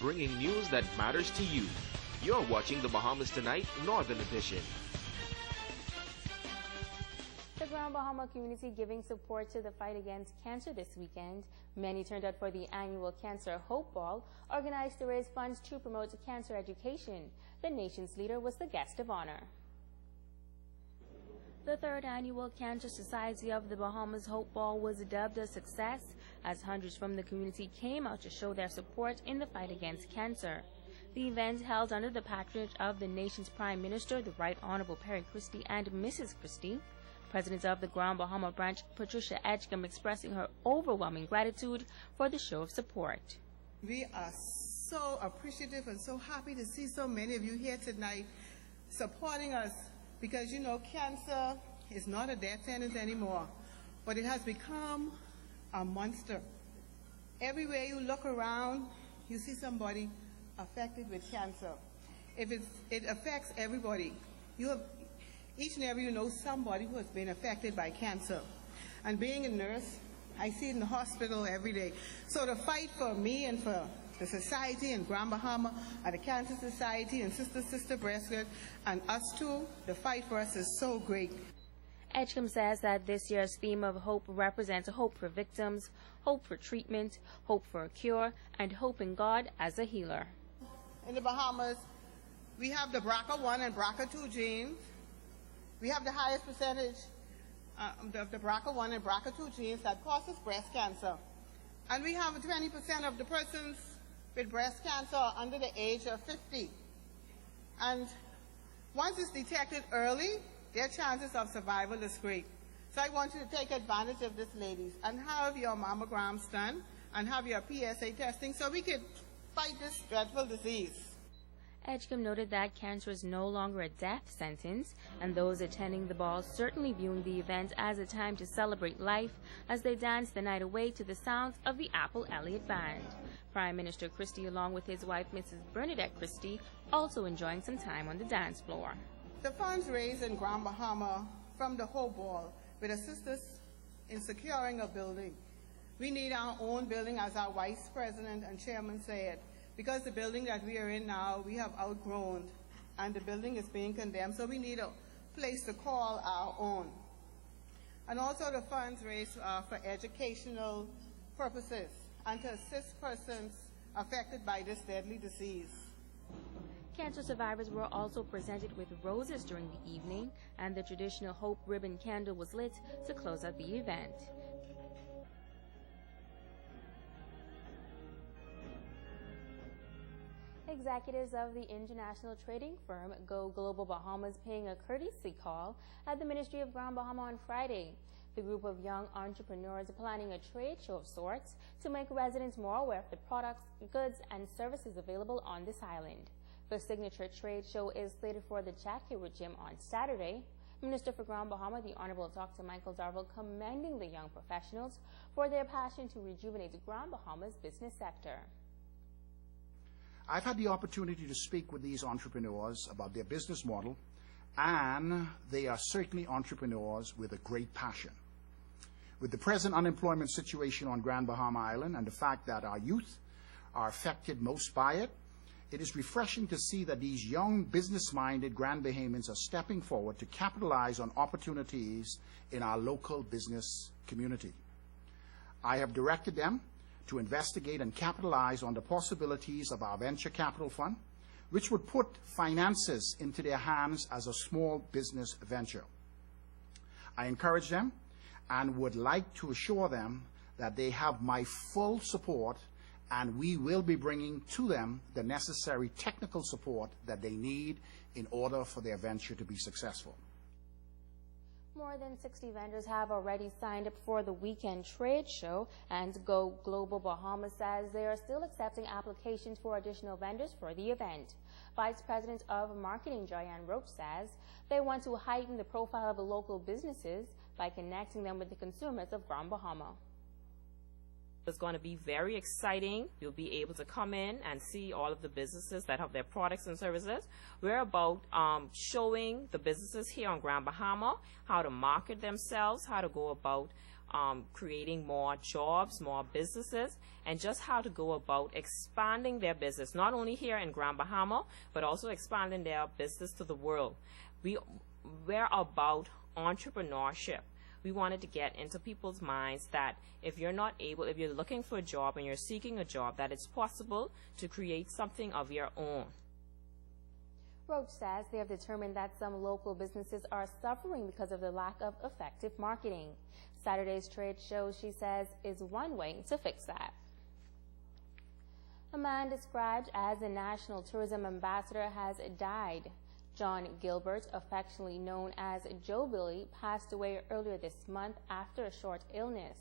bringing news that matters to you. You're watching the Bahamas Tonight Northern Edition. The Grand Bahama community giving support to the fight against cancer this weekend. Many turned out for the annual Cancer Hope Ball, organized to raise funds to promote cancer education. The nation's leader was the guest of honor. The third annual Cancer Society of the Bahamas Hope Ball was dubbed a success as hundreds from the community came out to show their support in the fight against cancer. The event, held under the patronage of the nation's Prime Minister, the Right Honorable Perry Christie and Mrs. Christie, President of the Grand Bahama branch, Patricia Edgecombe, expressing her overwhelming gratitude for the show of support. We are so appreciative and so happy to see so many of you here tonight supporting us because, you know, cancer is not a death sentence anymore, but it has become a monster. Everywhere you look around, you see somebody affected with cancer. It affects everybody. Each and every you know somebody who has been affected by cancer. And being a nurse, I see it in the hospital every day. So the fight for me and for the society and Grand Bahama and the Cancer Society and Sister Breastfed and us too, the fight for us is so great. Edgecombe says that this year's theme of hope represents hope for victims, hope for treatment, hope for a cure, and hope in God as a healer. In the Bahamas, we have the BRCA1 and BRCA2 genes. We have the highest percentage of the BRCA1 and BRCA2 genes that causes breast cancer. And we have 20% of the persons with breast cancer under the age of 50. And once it's detected early, their chances of survival is great. So I want you to take advantage of this, ladies, and have your mammograms done and have your PSA testing so we can fight this dreadful disease. Edgecombe noted that cancer is no longer a death sentence, and those attending the ball certainly viewing the event as a time to celebrate life as they dance the night away to the sounds of the Apple Elliott Band. Prime Minister Christie, along with his wife, Mrs. Bernadette Christie, also enjoying some time on the dance floor. The funds raised in Grand Bahama from the whole ball will assist us in securing a building. We need our own building, as our Vice President and Chairman said, because the building that we are in now, we have outgrown, and the building is being condemned, so we need a place to call our own. And also the funds raised for educational purposes and to assist persons affected by this deadly disease. Cancer survivors were also presented with roses during the evening, and the traditional Hope ribbon candle was lit to close out the event. Executives of the international trading firm Go Global Bahamas paying a courtesy call at the Ministry of Grand Bahama on Friday. The group of young entrepreneurs planning a trade show of sorts to make residents more aware of the products, goods, and services available on this island. The signature trade show is slated for the Chatkiwer Gym on Saturday. Minister for Grand Bahama, the Honorable Dr. Michael Darville, commending the young professionals for their passion to rejuvenate the Grand Bahama's business sector. I've had the opportunity to speak with these entrepreneurs about their business model, and they are certainly entrepreneurs with a great passion. With the present unemployment situation on Grand Bahama Island and the fact that our youth are affected most by it, it is refreshing to see that these young, business-minded Grand Bahamians are stepping forward to capitalize on opportunities in our local business community. I have directed them to investigate and capitalize on the possibilities of our venture capital fund, which would put finances into their hands as a small business venture. I encourage them and would like to assure them that they have my full support, and we will be bringing to them the necessary technical support that they need in order for their venture to be successful. More than 60 vendors have already signed up for the weekend trade show, and Go Global Bahamas says they are still accepting applications for additional vendors for the event. Vice President of Marketing Joyanne Roach says they want to heighten the profile of the local businesses by connecting them with the consumers of Grand Bahama. It's going to be very exciting. You'll be able to come in and see all of the businesses that have their products and services. We're about showing the businesses here on Grand Bahama how to market themselves, how to go about creating more jobs, more businesses, and just how to go about expanding their business, not only here in Grand Bahama, but also expanding their business to the world. We're about entrepreneurship. We wanted to get into people's minds that if you're looking for a job and you're seeking a job, that it's possible to create something of your own. Roach says they have determined that some local businesses are suffering because of the lack of effective marketing. Saturday's trade show, she says, is one way to fix that. A man described as a national tourism ambassador has died. John Gilbert, affectionately known as Joe Billy, passed away earlier this month after a short illness.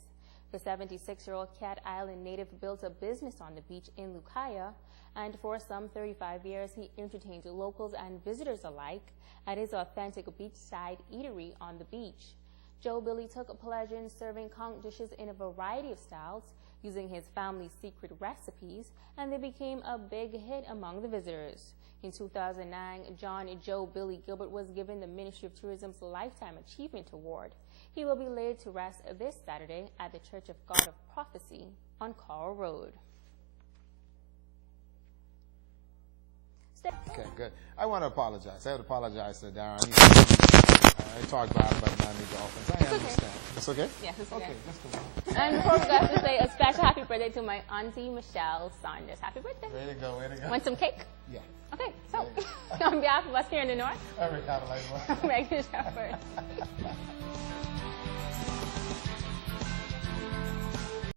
The 76-year-old Cat Island native built a business on the beach in Lucaya, and for some 35 years he entertained locals and visitors alike at his authentic beachside eatery on the beach. Joe Billy took pleasure in serving conch dishes in a variety of styles, using his family's secret recipes, and they became a big hit among the visitors. In 2009, John Joe Billy Gilbert was given the Ministry of Tourism's Lifetime Achievement Award. He will be laid to rest this Saturday at the Church of God of Prophecy on Coral Road. Okay, good. I want to apologize. I have to apologize to Darren. I talked bad about the Miami Dolphins. I understand. It's okay? Yes, it's okay. Okay, let's go. And before we go, I have to say a special happy birthday to my auntie, Michelle Saunders. Happy birthday. Way to go, way to go. Want some cake? Yeah. Okay, so on behalf of us here in the North, Every kind of like one. Megan Shepherd.